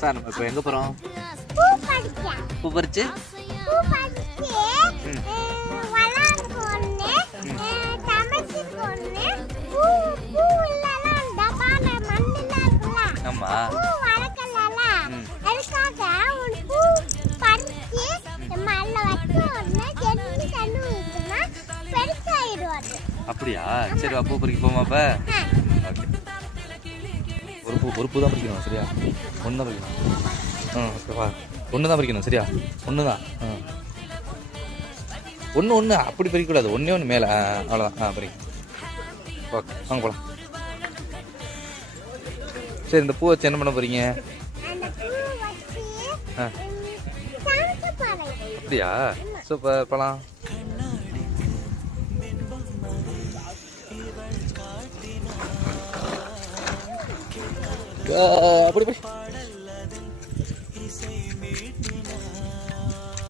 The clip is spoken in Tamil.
சார் நம்ம இப்போ எங்கே போகிறோம்? பூ பறிச்சு ஆமா அப்படியா? சரி வா, பூ பறிக்க போமா அப்ப. ஓகே, ஒரு பூ தான் பறிக்கணும் சரியா? ஒன்று தான் பறிக்கணும். வா, ஒன்று தான் பறிக்கணும் சரியா? ஒன்று தான். ஒன்று அப்படி பறிக்கக்கூடாது, ஒன்று மேலே அவ்வளோதான். பறிக்க. ஓகே வாங்க போகலாம். சரி, இந்த பூ வச்சு என்ன பண்ண போறீங்க? அப்படியா? சூப்பர், போகலாம். அப்படி